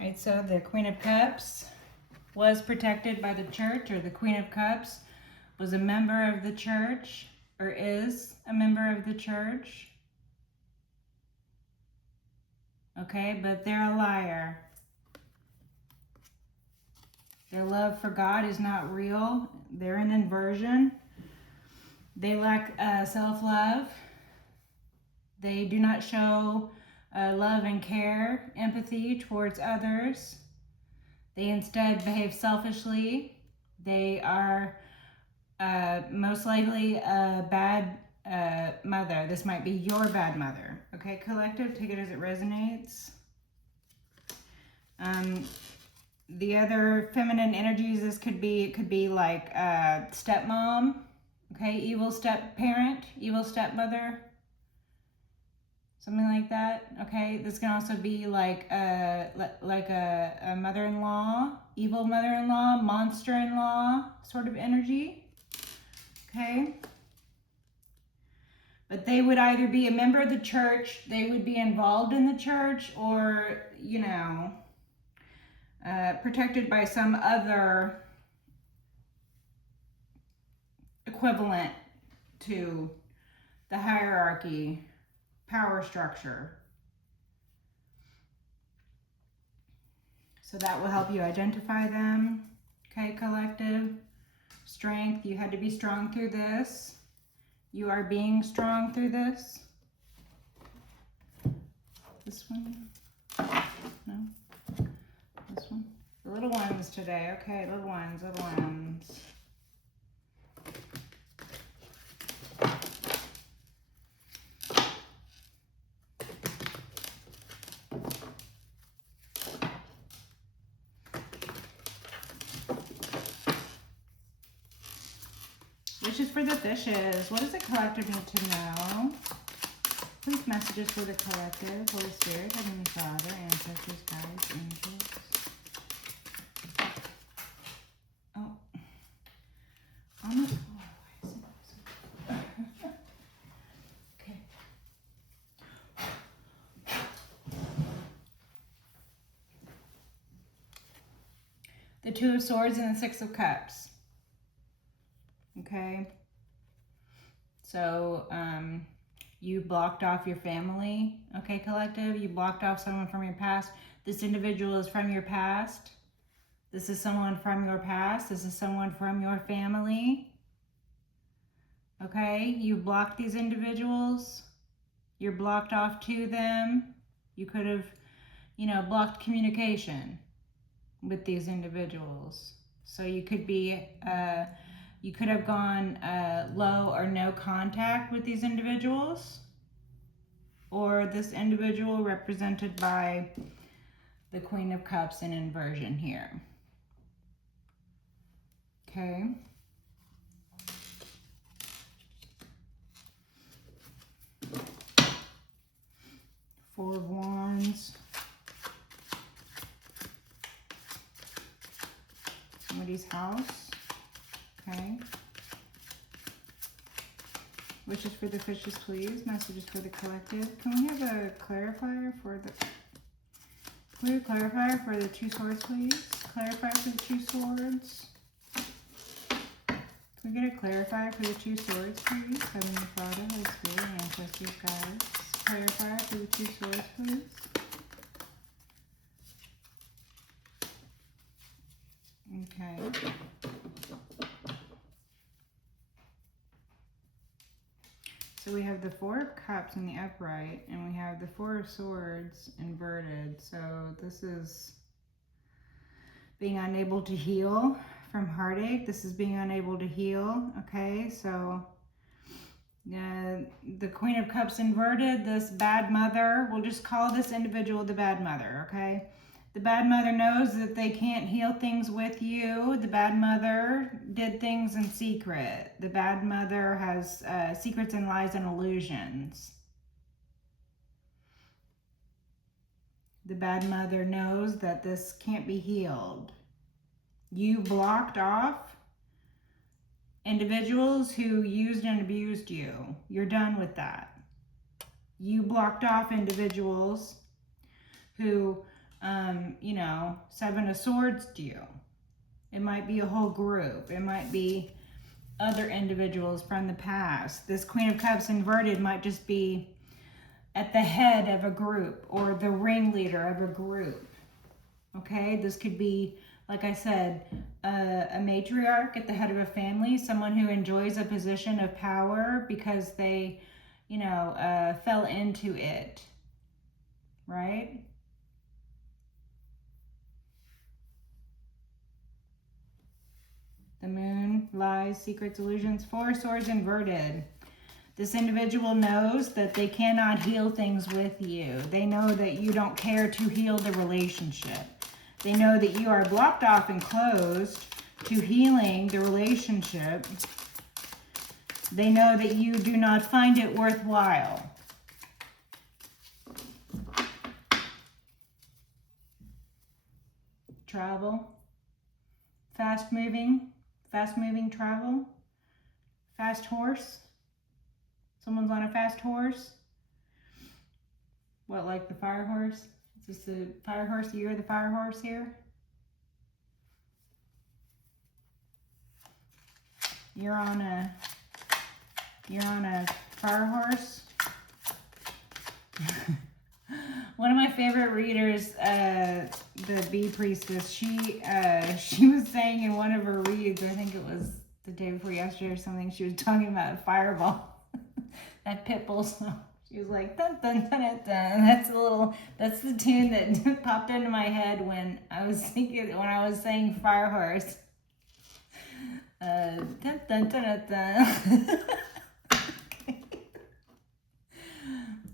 Right, so the Queen of Cups was protected by the church, or the Queen of Cups was a member of the church, or is a member of the church. Okay, but they're a liar. Their love for God is not real. They're an inversion. They lack self-love. They do not show love and care, empathy towards others. They instead behave selfishly. They are most likely a bad mother. This might be your bad mother. Okay, collective, take it as it resonates. The other feminine energies, this could be like stepmom, okay, evil step parent, evil stepmother, something like that. Okay, this can also be like a mother-in-law, evil mother-in-law, monster-in-law sort of energy. Okay, but they would either be a member of the church, they would be involved in the church, or protected by some other equivalent to the hierarchy, power structure. So that will help you identify them. Okay, collective. Strength, you had to be strong through this. You are being strong through this. This one? No? This one? The little ones today. Okay, little ones, little ones. Wishes for the fishes. What does the collective need to know? Please, messages for the collective. Holy Spirit, Heavenly Father, ancestors, guides, angels. Oh. On the floor. Why is it okay. The Two of Swords and the Six of Cups. Okay. So, you blocked off your family. Okay, collective. You blocked off someone from your past. This individual is from your past. This is someone from your past. This is someone from your family. Okay, you blocked these individuals. You're blocked off to them. You could have, blocked communication with these individuals. So you could be, you could have gone low or no contact with these individuals, or this individual represented by the Queen of Cups in inversion here. Okay. Four of Wands. Somebody's house. Okay. Wishes for the fishes, please. Messages for the collective. Can we have a clarifier for the... Can we have a clarifier for the Two Swords, please? Clarifier for the Two Swords. Can we get a clarifier for the Two Swords, please? Heavenly Father, Holy Spirit, ancestors, guides. Clarifier for the Two Swords, please. Okay. So we have the Four of Cups in the upright, and we have the Four of Swords inverted. So this is being unable to heal from heartache. This is being unable to heal. Okay, so the Queen of Cups inverted, this bad mother, we'll just call this individual the bad mother, okay? The bad mother knows that they can't heal things with you. The bad mother did things in secret. The bad mother has secrets and lies and illusions. The bad mother knows that this can't be healed. You blocked off individuals who used and abused you. You're done with that. You blocked off individuals who Seven of Swords do. It might be a whole group. It might be other individuals from the past. This Queen of Cups inverted might just be at the head of a group or the ringleader of a group. Okay, this could be, like I said, a matriarch at the head of a family, someone who enjoys a position of power because they, fell into it, right? The Moon, lies, secrets, illusions, Four of Swords inverted. This individual knows that they cannot heal things with you. They know that you don't care to heal the relationship. They know that you are blocked off and closed to healing the relationship. They know that you do not find it worthwhile. Travel. Fast-moving travel. Fast horse. Someone's on a fast horse. What, like the fire horse? Is this the fire horse? You're the fire horse here? You're on a fire horse. One of my favorite readers, the Bee Priestess, she was saying in one of her reads, I think it was the day before yesterday or something, she was talking about a fireball. That Pitbull song. She was like, dun dun dun dun dun. That's the tune that popped into my head when I was saying fire horse. Dun dun dun dun dun.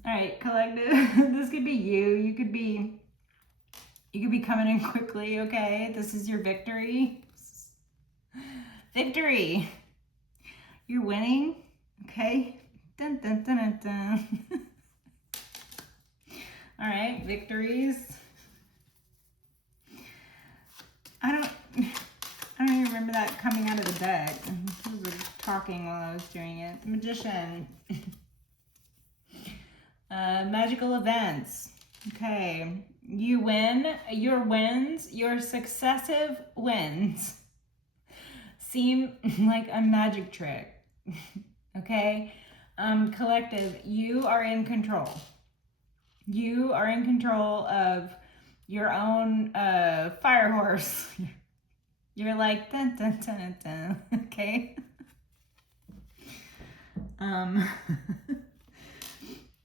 All right, collective. This could be you. You could be coming in quickly. Okay, this is your victory. Victory. You're winning. Okay. Dun, dun, dun, dun, dun. All right, victories. I don't even remember that coming out of the deck. I was talking while I was doing it. The Magician. Magical events. Okay, you win. Your wins, your successive wins, seem like a magic trick. Okay. Collective, you are in control. You are in control of your own fire horse. You're like, dun, dun, dun, dun, dun. Okay?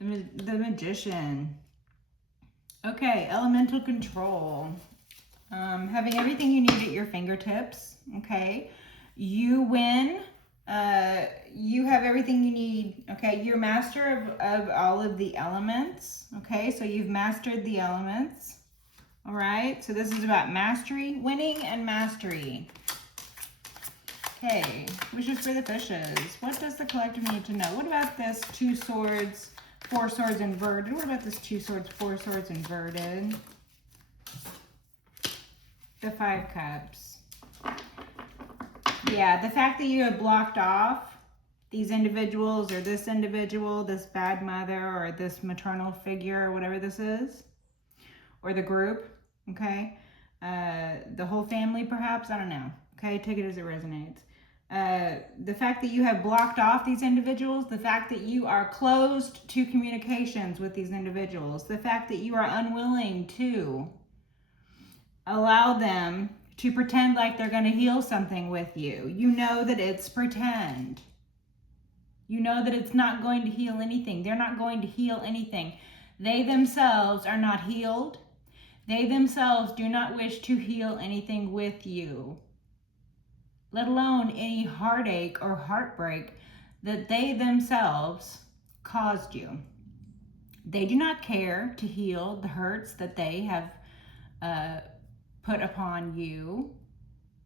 The Magician. Okay, elemental control. Having everything you need at your fingertips. Okay? You win. You have everything you need. Okay, you're master of all of the elements. Okay, so you've mastered the elements. All right, so this is about mastery, winning and mastery. Okay, wishes for the fishes. What does the collective need to know? What about this Two Swords, Four Swords inverted? What about this Two Swords, Four Swords inverted? The Five Cups. Yeah, the fact that you have blocked off these individuals or this individual, this bad mother or this maternal figure or whatever this is, or the group, okay? The whole family perhaps, I don't know, okay? Take it as it resonates. The fact that you have blocked off these individuals, the fact that you are closed to communications with these individuals, the fact that you are unwilling to allow them to pretend like they're going to heal something with you. You know that it's pretend. You know that it's not going to heal anything. They're not going to heal anything. They themselves are not healed. They themselves do not wish to heal anything with you, let alone any heartache or heartbreak that they themselves caused you. They do not care to heal the hurts that they have put upon you.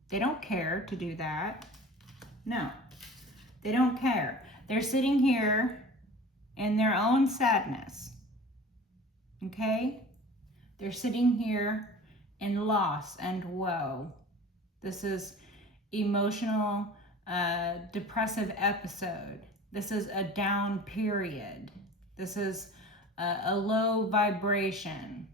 They don't care to do that. No, they don't care. They're sitting here in their own sadness. Okay? They're sitting here in loss and woe. This is emotional, depressive episode. This is a down period. This is a low vibration.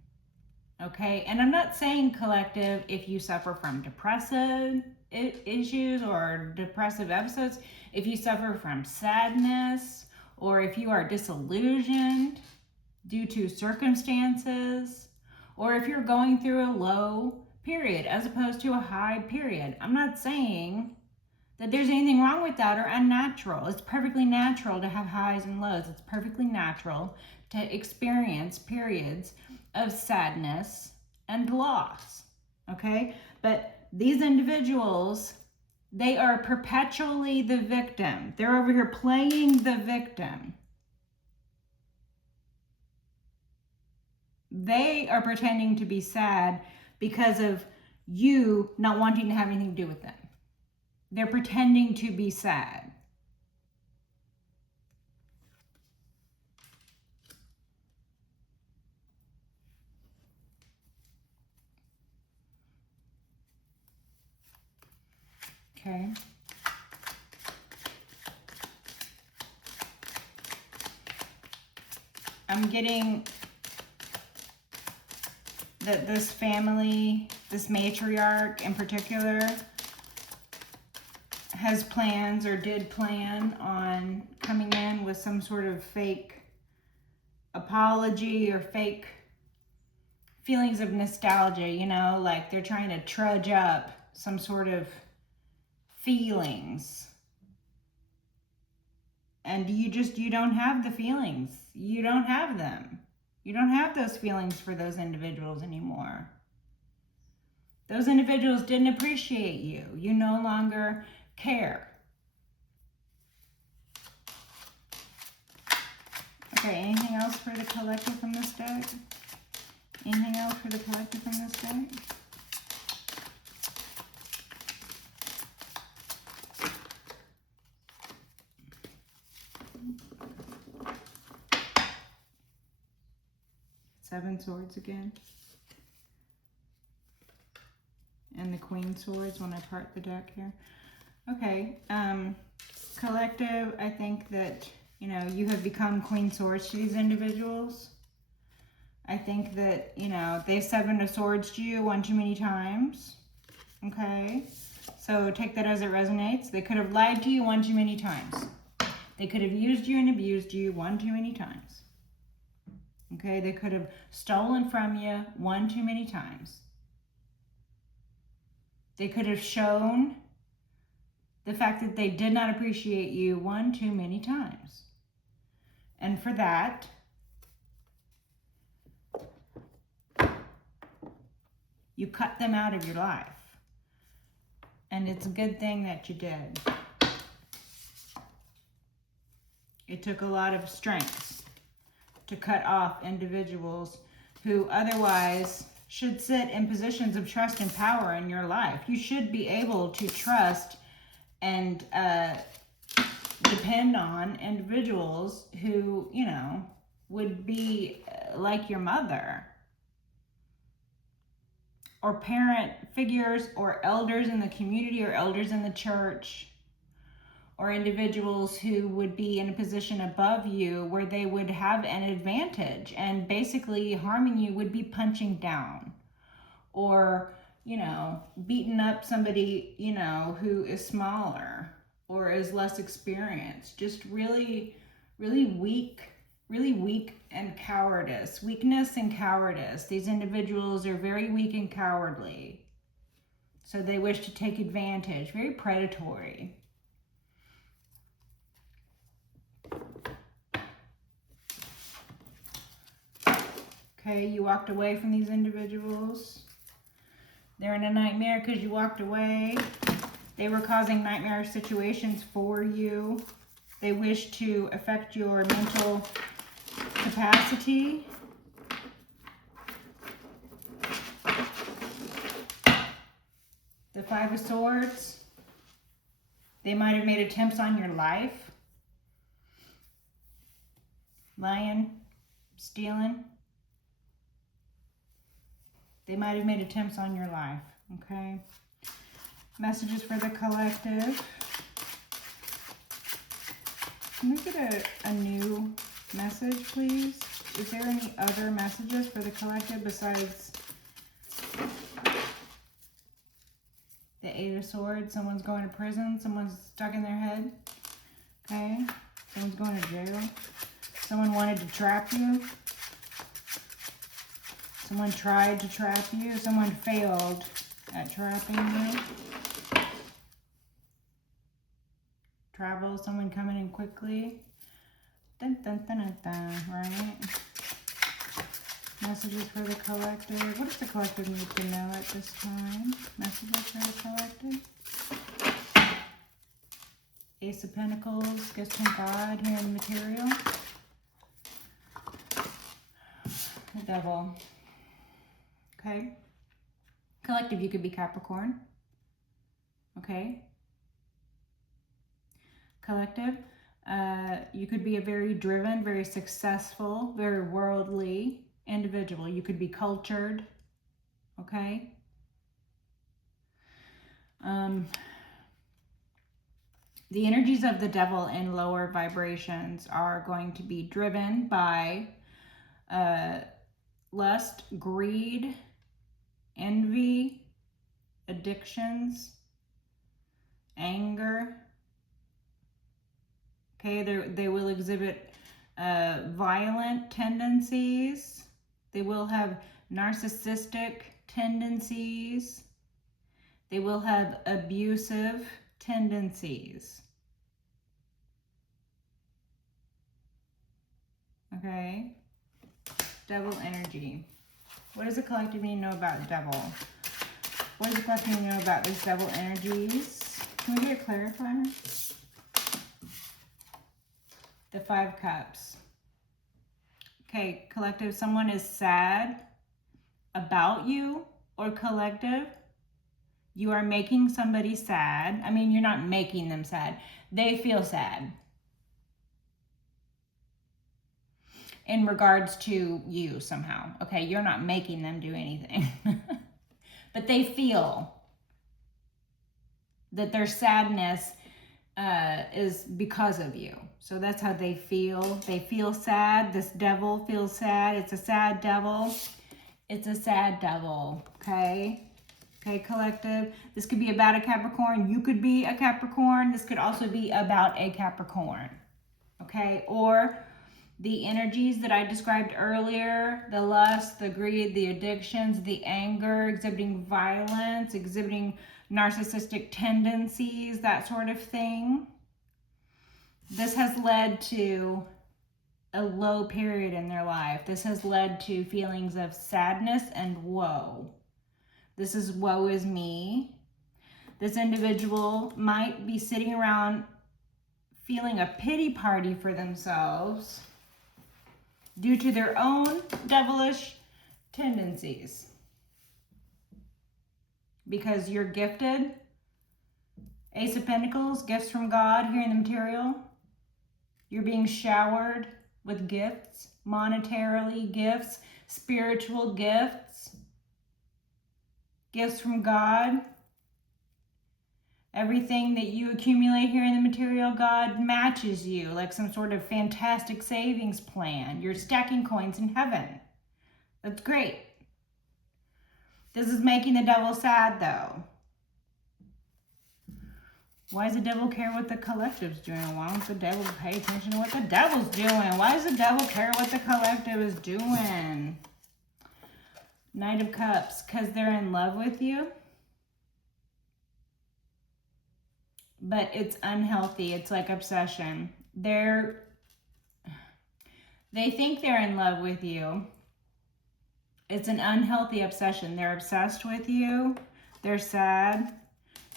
Okay, and I'm not saying collective if you suffer from depressive issues or depressive episodes, if you suffer from sadness, or if you are disillusioned due to circumstances, or if you're going through a low period as opposed to a high period. I'm not saying that there's anything wrong with that or unnatural. It's perfectly natural to have highs and lows. It's perfectly natural to experience periods of sadness and loss, okay? But these individuals, they are perpetually the victim. They're over here playing the victim. They are pretending to be sad because of you not wanting to have anything to do with them. They're pretending to be sad. Okay. I'm getting that this family, this matriarch in particular, has plans or did plan on coming in with some sort of fake apology or fake feelings of nostalgia, you know, like they're trying to trudge up some sort of feelings. And you don't have the feelings. You don't have them. You don't have those feelings for those individuals anymore. Those individuals didn't appreciate you. You no longer care. Okay, anything else for the collective from this deck? Anything else for the collective from this deck? Seven Swords again. And the Queen Swords when I part the deck here. Okay, collective, I think that, you know, you have become Queen Swords to these individuals. I think that, you know, they Seven of Swords to you one too many times. Okay, so take that as it resonates. They could have lied to you one too many times. They could have used you and abused you one too many times. Okay, they could have stolen from you one too many times. They could have shown the fact that they did not appreciate you one too many times. And for that, you cut them out of your life. And it's a good thing that you did. It took a lot of strength to cut off individuals who otherwise should sit in positions of trust and power in your life. You should be able to trust and depend on individuals who, you know, would be like your mother or parent figures or elders in the community or elders in the church, or individuals who would be in a position above you where they would have an advantage, and basically harming you would be punching down or, you know, beating up somebody, you know, who is smaller or is less experienced. Just really, really weak and cowardice. Weakness and cowardice. These individuals are very weak and cowardly. So they wish to take advantage. Very predatory. Okay, you walked away from these individuals. They're in a nightmare because you walked away. They were causing nightmare situations for you. They wish to affect your mental capacity. The Five of Swords. They might have made attempts on your life. Lying, stealing. They might have made attempts on your life, okay? Messages for the collective. Can we get a new message, please? Is there any other messages for the collective besides the Eight of Swords. Someone's going to prison. Someone's stuck in their head. Okay? Someone's going to jail. Someone wanted to trap you. Someone tried to trap you. Someone failed at trapping you. Travel. Someone coming in quickly. Dun, dun, dun, dun, dun, right? Messages for the collective. What does the collective need to know at this time? Messages for the collective. Ace of Pentacles. Gifts from God here in the material. The Devil. Okay. Collective, you could be Capricorn. Okay. Collective, you could be a very driven, very successful, very worldly individual. You could be cultured. Okay. The energies of the Devil in lower vibrations are going to be driven by lust, greed, envy, addictions, anger. Okay, they will exhibit violent tendencies. They will have narcissistic tendencies. They will have abusive tendencies. Okay, Devil energy. What does the collective need to know about the Devil? What does the collective need to know about these Devil energies? Can we get a clarifier? The Five Cups. Okay, collective, someone is sad about you, or collective, you are making somebody sad. I mean, you're not making them sad. They feel sad in regards to you somehow. Okay, you're not making them do anything. But they feel that their sadness is because of you. So that's how they feel. They feel sad. This Devil feels sad. It's a sad Devil. It's a sad Devil. Okay? Okay, collective. This could be about a Capricorn. You could be a Capricorn. This could also be about a Capricorn. Okay? Or the energies that I described earlier, the lust, the greed, the addictions, the anger, exhibiting violence, exhibiting narcissistic tendencies, that sort of thing. This has led to a low period in their life. This has led to feelings of sadness and woe. This is woe is me. This individual might be sitting around feeling a pity party for themselves due to their own devilish tendencies. Because you're gifted. Ace of Pentacles, gifts from God here in the material. You're being showered with gifts, monetarily gifts, spiritual gifts, gifts from God. Everything that you accumulate here in the material, God matches you like some sort of fantastic savings plan. You're stacking coins in heaven. That's great. This is making the Devil sad, though. Why does the Devil care what the collective's doing? Why don't the Devil pay attention to what the Devil's doing? Why does the Devil care what the collective is doing? Knight of Cups, because they're in love with you. But it's unhealthy. It's like obsession. They think they're in love with you. It's an unhealthy obsession. They're obsessed with you. They're sad.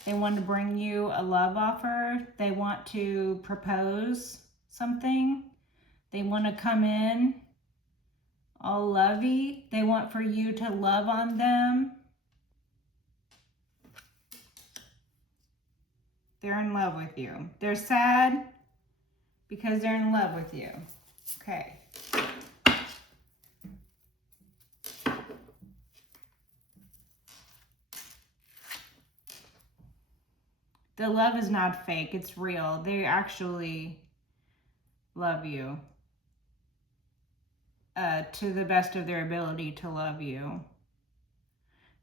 They want to bring you a love offer. They want to propose something. They want to come in all lovey. They want for you to love on them. They're in love with you. They're sad because they're in love with you. Okay. The love is not fake. It's real. They actually love you to the best of their ability to love you.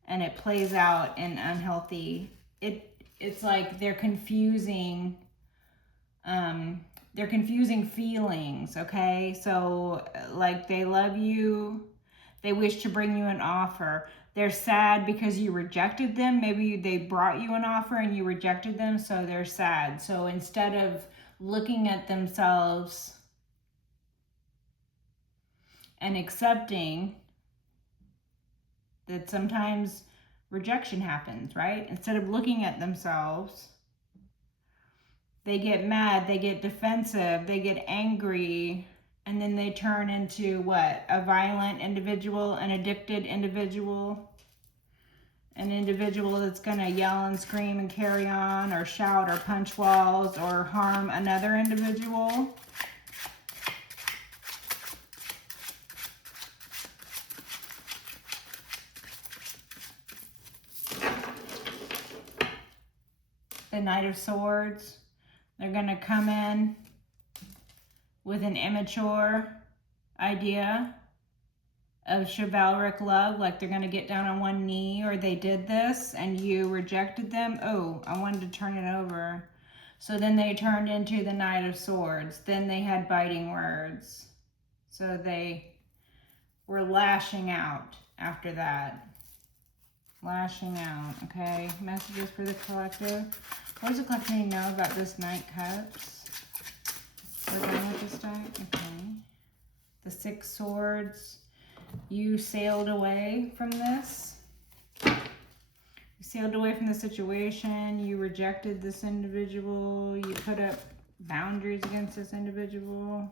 And it plays out in unhealthy it's like they're confusing feelings, okay? So like they love you, they wish to bring you an offer. They're sad because you rejected them. Maybe they brought you an offer and you rejected them, so they're sad. So instead of looking at themselves and accepting that sometimes rejection happens, right? Instead of looking at themselves, they get mad, they get defensive, they get angry, and then they turn into what? A violent individual, an addicted individual, an individual that's gonna yell and scream and carry on, or shout, or punch walls, or harm another individual. The Knight of Swords, they're gonna come in with an immature idea of chivalric love, like they're gonna get down on one knee, or they did this and you rejected them. Oh, I wanted to turn it over. So then they turned into the Knight of Swords. Then they had biting words. So they were lashing out after that. Lashing out, okay? Messages for the collective. What does the collective need to know about this Knight Cups? We're done with this deck, okay. The Six Swords. You sailed away from this. You sailed away from the situation. You rejected this individual. You put up boundaries against this individual.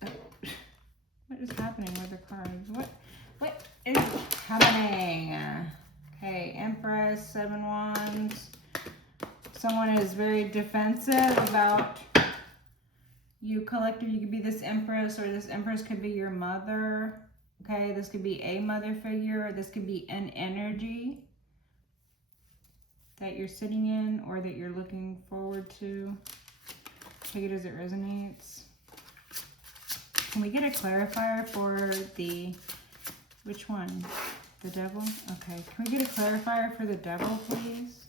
What is happening with the cards? What is happening? Okay, Empress, 7 Wands. Someone is very defensive about you, collective. You could be this Empress, or this Empress could be your mother. Okay, this could be a mother figure, or this could be an energy that you're sitting in or that you're looking forward to. Take it as it resonates. Can we get a clarifier for the, which one? The Devil? Okay, can we get a clarifier for the Devil, please?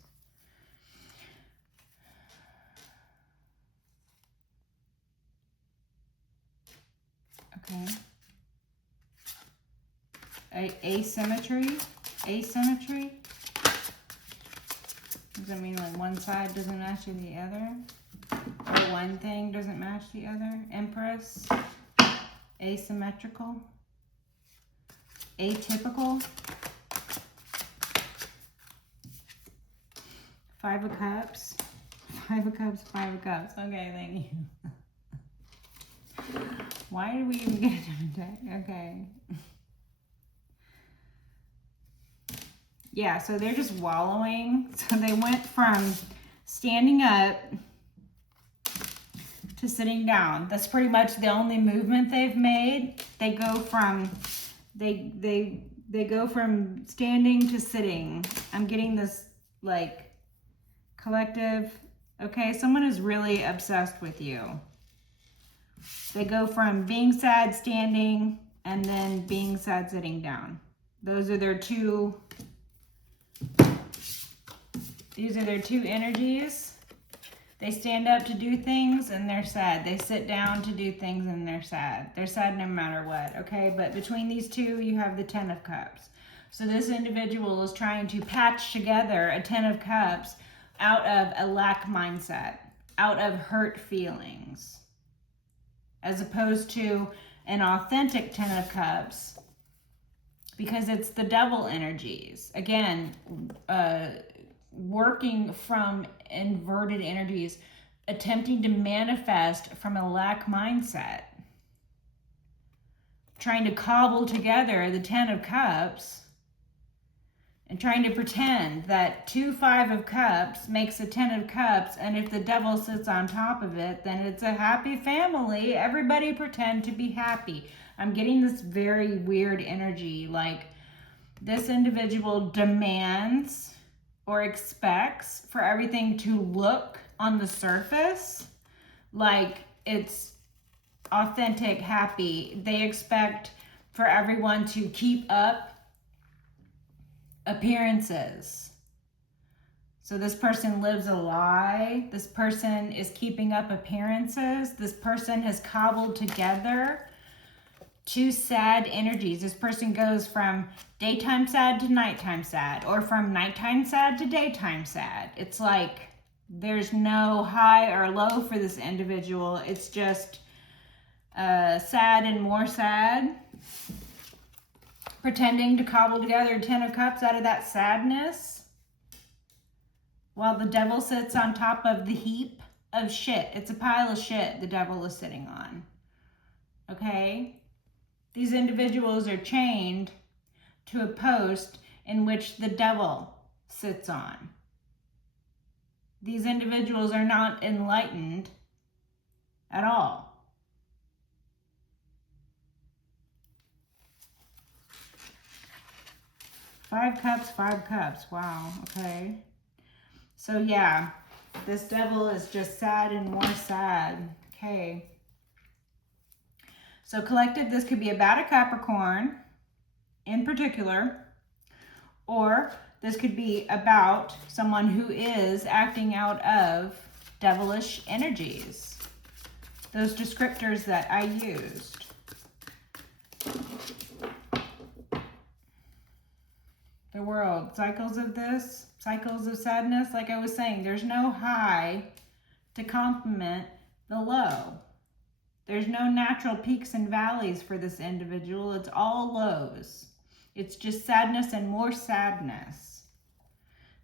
Okay. Asymmetry? Asymmetry? Does that mean like one side doesn't match the other? Or one thing doesn't match the other? Empress? Asymmetrical? Atypical? 5 of Cups? 5 of Cups, 5 of Cups. Okay, thank you. Why did we even get a different deck? Okay. Yeah, so they're just wallowing. So they went from standing up to sitting down. That's pretty much the only movement they've made. They go from they go from standing to sitting. I'm getting this like collective. Okay, someone is really obsessed with you. They go from being sad standing and then being sad sitting down. Those are their two. These are their two energies. They stand up to do things and they're sad. They sit down to do things and they're sad. They're sad no matter what, okay? But between these two, you have the 10 of Cups. So this individual is trying to patch together a 10 of Cups out of a lack mindset, out of hurt feelings, as opposed to an authentic 10 of Cups, because it's the Devil energies. Again, working from inverted energies, attempting to manifest from a lack mindset, trying to cobble together the 10 of Cups and trying to pretend that 2 5 of Cups makes a 10 of Cups, and if the Devil sits on top of it, then it's a happy family. Everybody pretend to be happy. I'm getting this very weird energy, like this individual demands or expects for everything to look on the surface like it's authentic, happy. They expect for everyone to keep up appearances So this person lives a lie. This person is keeping up appearances. This person has cobbled together two sad energies. This person goes from daytime sad to nighttime sad, or from nighttime sad to daytime sad. It's like there's no high or low for this individual. It's just sad and more sad. Pretending to cobble together 10 of Cups out of that sadness, while the devil sits on top of the heap of shit. It's a pile of shit the devil is sitting on. Okay? These individuals are chained to a post in which the devil sits on. These individuals are not enlightened at all. Five Cups. Wow, okay. So yeah, this devil is just sad and more sad. Okay. So collective, this could be about a Capricorn in particular, or this could be about someone who is acting out of devilish energies. Those descriptors that I used. The world, cycles of this, cycles of sadness. Like I was saying, there's no high to complement the low. There's no natural peaks and valleys for this individual. It's all lows. It's just sadness and more sadness.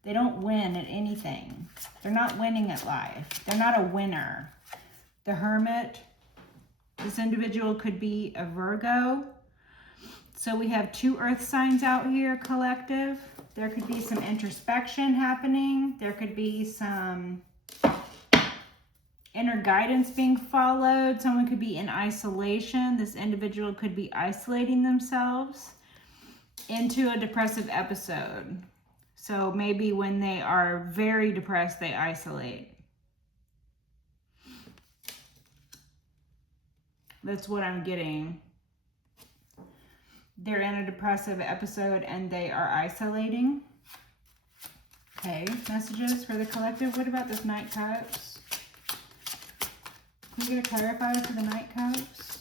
They don't win at anything. They're not winning at life. They're not a winner. The Hermit, this individual could be a Virgo. So we have two earth signs out here, collective. There could be some introspection happening. There could be some inner guidance being followed. Someone could be in isolation. This individual could be isolating themselves into a depressive episode. So maybe when they are very depressed, they isolate. That's what I'm getting. They're in a depressive episode and they are isolating. Okay, messages for the collective. What about this Knight Cups? Can you get a clarifier for the Knight Cups?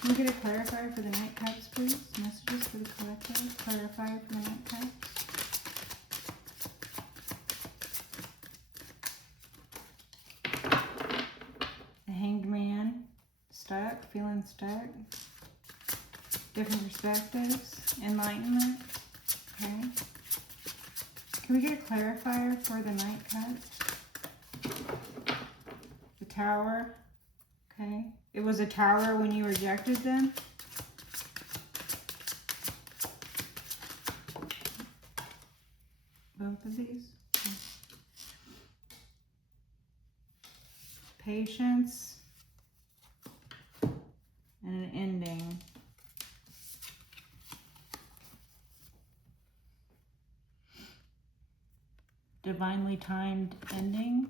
Can you get a clarifier for the Knight Cups, please? Messages for the collective. Clarifier for the Knight Cups. Stuck, feeling stuck, different perspectives, enlightenment. Okay. Can we get a clarifier for the Knight Cups? The Tower. Okay. It was a Tower when you rejected them. Both of these. Okay. Patience. And an ending. Divinely timed endings.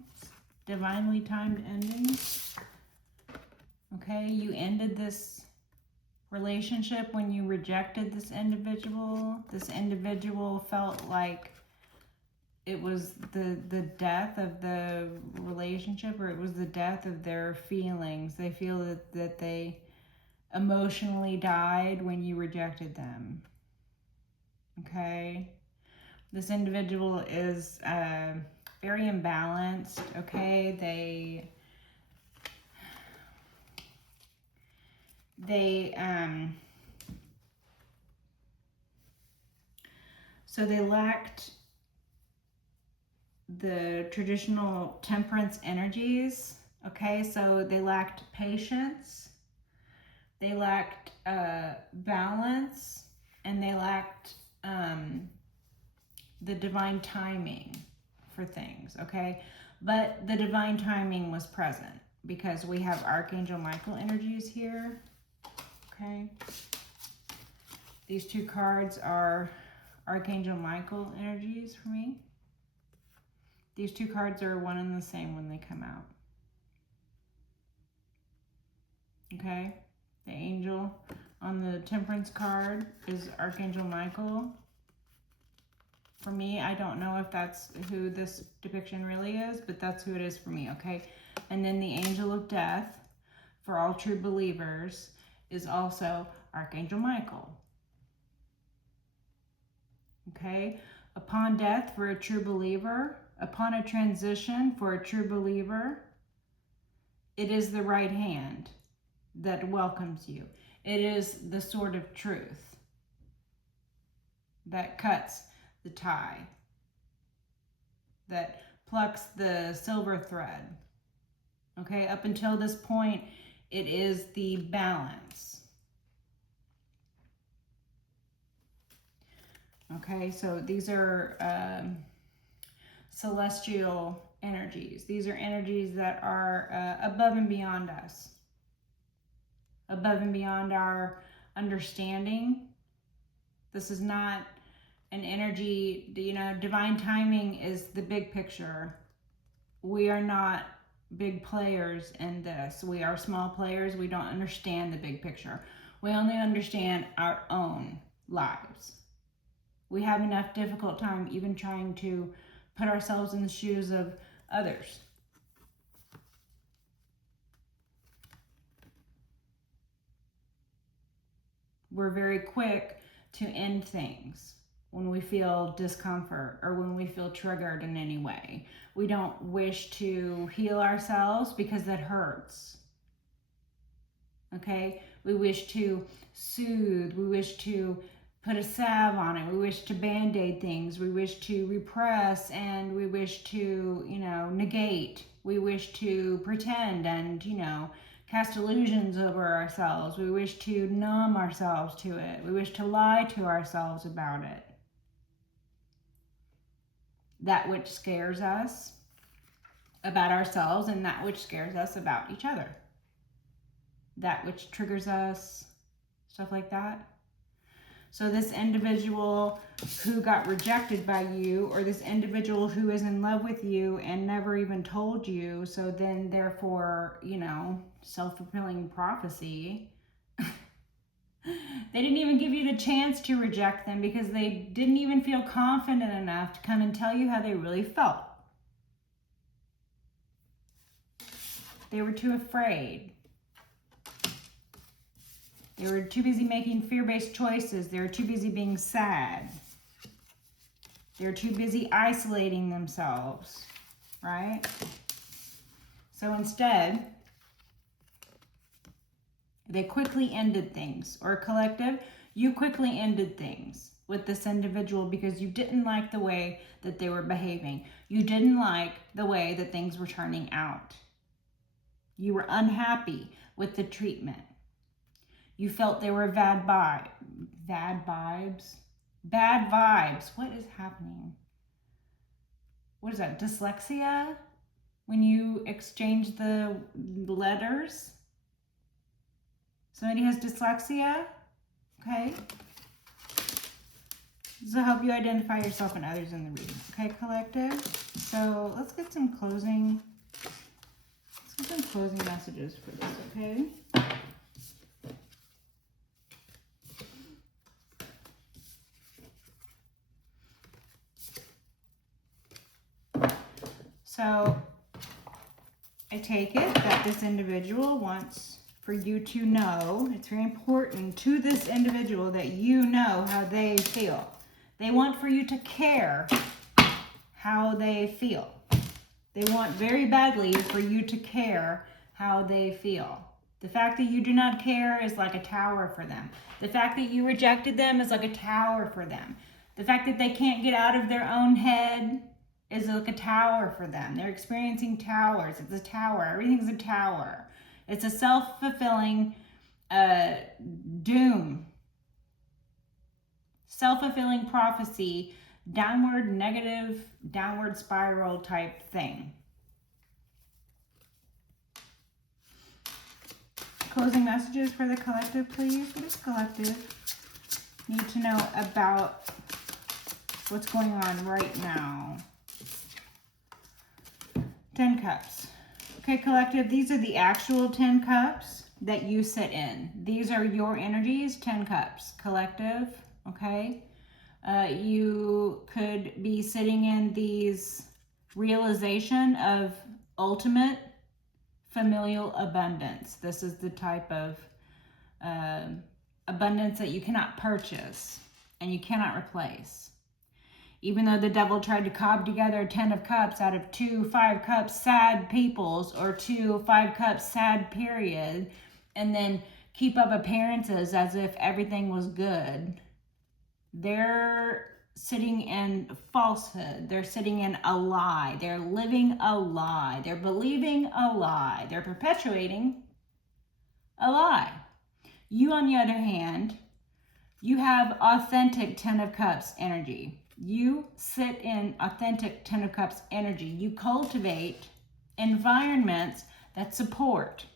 Divinely timed endings. Okay, you ended this relationship when you rejected this individual. This individual felt like it was the death of the relationship, or it was the death of their feelings. They feel that they emotionally died when you rejected them. Okay, this individual is very imbalanced. Okay, so they lacked the traditional temperance energies. Okay, so they lacked patience. They lacked balance, and they lacked the divine timing for things, okay? But the divine timing was present because we have Archangel Michael energies here, okay? These two cards are Archangel Michael energies for me. These two cards are one and the same when they come out, okay? The angel on the Temperance card is Archangel Michael. For me, I don't know if that's who this depiction really is, but that's who it is for me, okay? And then the angel of death, for all true believers, is also Archangel Michael. Okay? Upon death for a true believer, upon a transition for a true believer, it is the right hand that welcomes you. It is the sword of truth that cuts the tie, that plucks the silver thread. Okay, up until this point, it is the balance. Okay, so these are celestial energies. These are energies that are above and beyond us, above and beyond our understanding. This is not an energy, you know, divine timing is the big picture. We are not big players in this. We are small players. We don't understand the big picture. We only understand our own lives. We have enough difficult time even trying to put ourselves in the shoes of others. We're very quick to end things when we feel discomfort or when we feel triggered in any way. We don't wish to heal ourselves because that hurts. Okay? We wish to soothe. We wish to put a salve on it. We wish to band-aid things. We wish to repress, and we wish to, you know, negate. We wish to pretend and, you know, cast illusions over ourselves. We wish to numb ourselves to it. We wish to lie to ourselves about it. That which scares us about ourselves and that which scares us about each other. That which triggers us, stuff like that. So this individual who got rejected by you, or this individual who is in love with you and never even told you, so then therefore, you know, self-fulfilling prophecy, they didn't even give you the chance to reject them because they didn't even feel confident enough to come and tell you how they really felt. They were too afraid. They were too busy making fear-based choices. They were too busy being sad. They were too busy isolating themselves, right? So instead, they quickly ended things. Or collective, you quickly ended things with this individual because you didn't like the way that they were behaving. You didn't like the way that things were turning out. You were unhappy with the treatment. You felt they were bad vibes. Bad vibes. What is happening? What is that? Dyslexia? When you exchange the letters? Somebody has dyslexia? Okay. This will help you identify yourself and others in the reading. Okay, collective? So let's get some closing. Let's get some closing messages for this, okay? So I take it that this individual wants for you to know, it's very important to this individual that you know how they feel. They want for you to care how they feel. They want very badly for you to care how they feel. The fact that you do not care is like a tower for them. The fact that you rejected them is like a tower for them. The fact that they can't get out of their own head is like a tower for them. They're experiencing towers. It's a tower. Everything's a tower. It's a self-fulfilling doom. Self-fulfilling prophecy, downward, negative, downward spiral type thing. Closing messages for the collective, please. What does collective need to know about what's going on right now? 10 cups. Okay, collective, these are the actual 10 cups. that you sit in. These are your energies, 10 cups, collective, okay? You could be sitting in these realization of ultimate familial abundance. This is the type of abundance that you cannot purchase and you cannot replace. Even though the devil tried to cob together 10 of cups out of 2 5 cups sad peoples or 2 5 cups sad period, and then keep up appearances as if everything was good, they're sitting in falsehood. They're sitting in a lie. They're living a lie. They're believing a lie. They're perpetuating a lie. You, on the other hand, you have authentic 10 of cups energy. You sit in authentic 10 of cups energy. You cultivate environments that support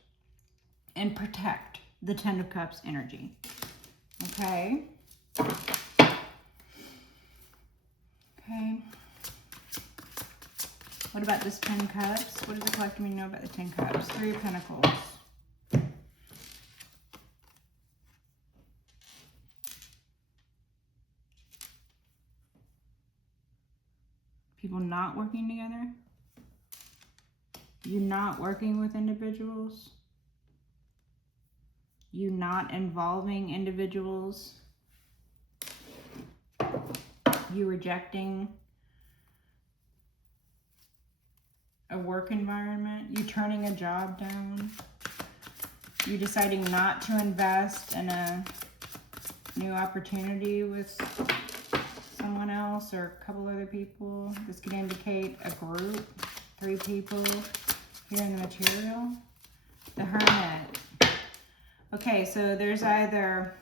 and protect the 10 of cups energy. Okay? Okay. What about this 10 cups? What does the collective mean know about the 10 cups? 3 of Pentacles. People not working together. You not working with individuals. You not involving individuals. You rejecting a work environment. You turning a job down. You deciding not to invest in a new opportunity with someone else or a couple other people. This could indicate a group, 3 people here in the material. The Hermit. Okay, so there's either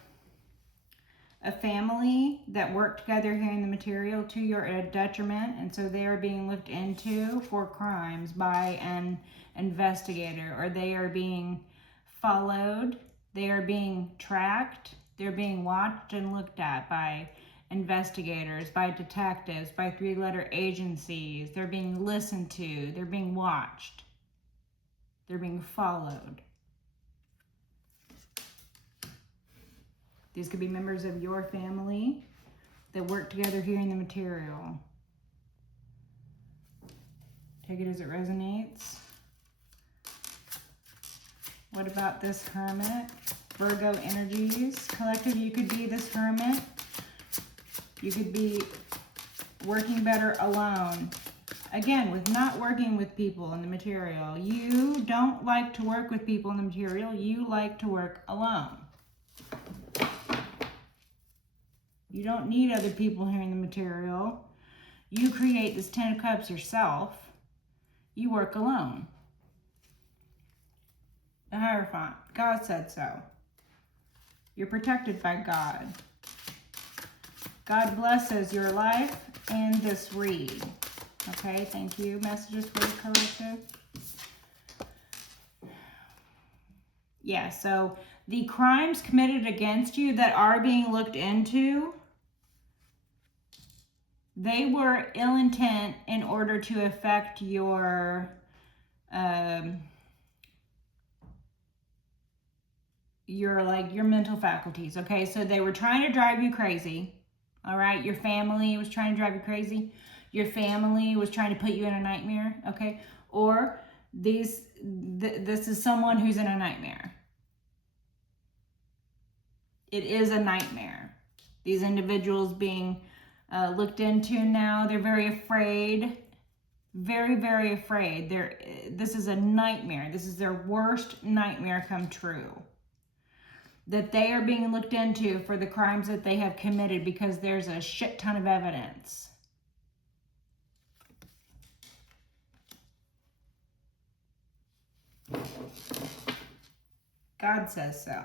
a family that work together here in the material to your detriment, and so they are being looked into for crimes by an investigator, or they are being followed, they are being tracked, they're being watched and looked at by investigators, by detectives, by 3-letter agencies. They're being listened to, they're being watched, they're being followed. These could be members of your family that work together here in the material. Take it as it resonates. What about this Hermit? Virgo energies. Collective, you could be this Hermit. You could be working better alone. Again, with not working with people in the material. You don't like to work with people in the material. You like to work alone. You don't need other people here in the material. You create this 10 of Cups yourself. You work alone. The Hierophant. God said so. You're protected by God. God blesses your life and this read. Okay, thank you. Messages for the collective. Yeah, so the crimes committed against you that are being looked into, they were ill intent in order to affect your mental faculties. Okay, so they were trying to drive you crazy. All right, your family was trying to drive you crazy. Your family was trying to put you in a nightmare. Okay, or this is someone who's in a nightmare. It is a nightmare. These individuals being looked into now, they're very afraid. Very, very afraid. This is a nightmare. This is their worst nightmare come true. That they are being looked into for the crimes that they have committed because there's a shit ton of evidence. God says so.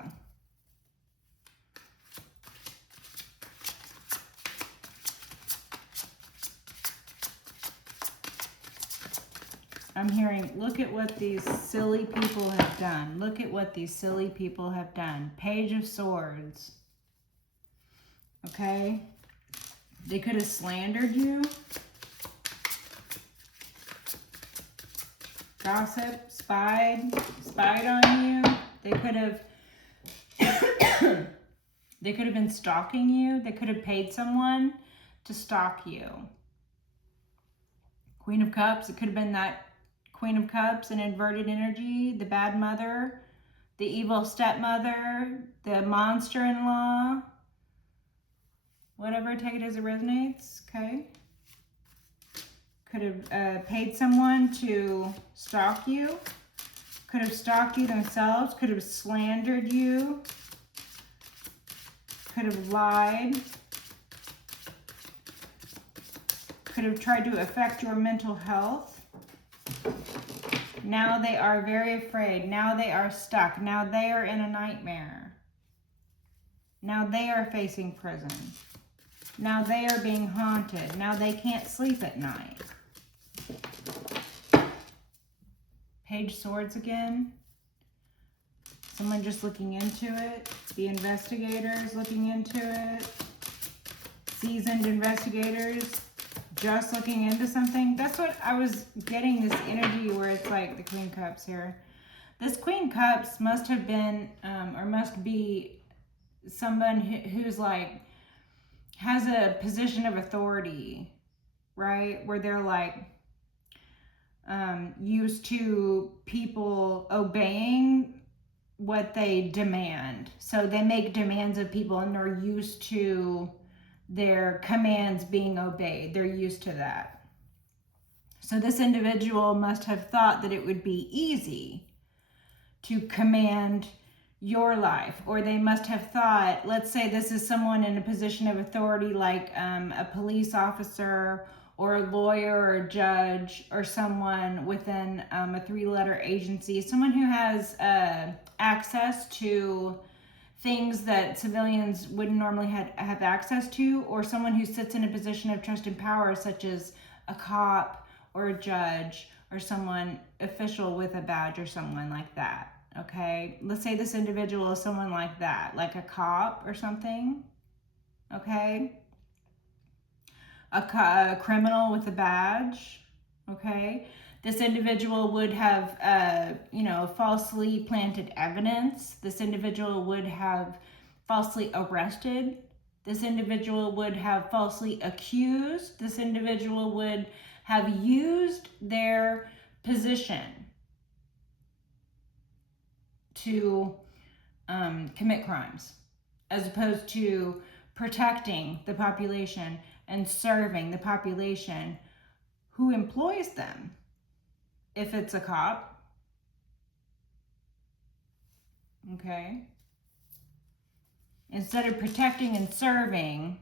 I'm hearing, look at what these silly people have done. Look at what these silly people have done. Page of Swords. Okay? They could have slandered you. Gossip, spied on you. They could have they could have been stalking you. They could have paid someone to stalk you. Queen of Cups, it could have been that Queen of Cups, an inverted energy, the bad mother, the evil stepmother, the monster-in-law, whatever, take it as it resonates, okay? Could have paid someone to stalk you, could have stalked you themselves, could have slandered you, could have lied, could have tried to affect your mental health. Now they are very afraid. Now they are stuck. Now they are in a nightmare. Now they are facing prison. Now they are being haunted. Now they can't sleep at night. Page Swords again. Someone just looking into it. The investigators looking into it. Seasoned investigators just looking into something. That's what I was getting, this energy where it's like the Queen Cups here. This Queen Cups must have been, or must be someone who's like, has a position of authority, right? Where they're like, used to people obeying what they demand. So they make demands of people and they're used to their commands being obeyed. They're used to that. So this individual must have thought that it would be easy to command your life, or they must have thought, let's say this is someone in a position of authority, like a police officer or a lawyer or a judge or someone within a 3-letter agency, someone who has access to things that civilians wouldn't normally have access to, or someone who sits in a position of trust and power, such as a cop or a judge or someone official with a badge or someone like that, okay? Let's say this individual is someone like that, like a cop or something, okay? A criminal with a badge, okay? This individual would have, falsely planted evidence. This individual would have falsely arrested. This individual would have falsely accused. This individual would have used their position to commit crimes, as opposed to protecting the population and serving the population who employs them. If it's a cop, okay? Instead of protecting and serving,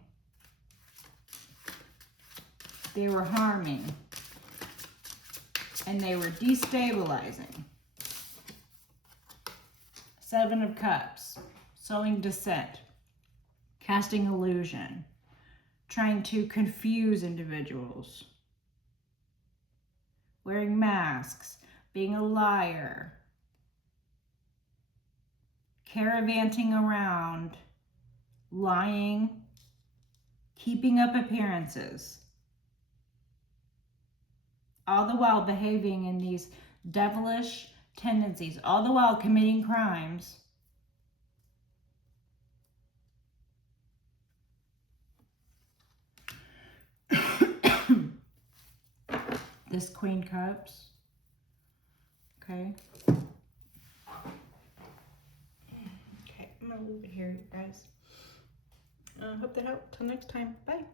they were harming and they were destabilizing. 7 of Cups, sowing dissent, casting illusion, trying to confuse individuals, wearing masks, being a liar, caravanting around, lying, keeping up appearances, all the while behaving in these devilish tendencies, all the while committing crimes. This Queen Cups, okay? Okay, I'm gonna leave it here, guys. Hope that helped. Till next time, bye.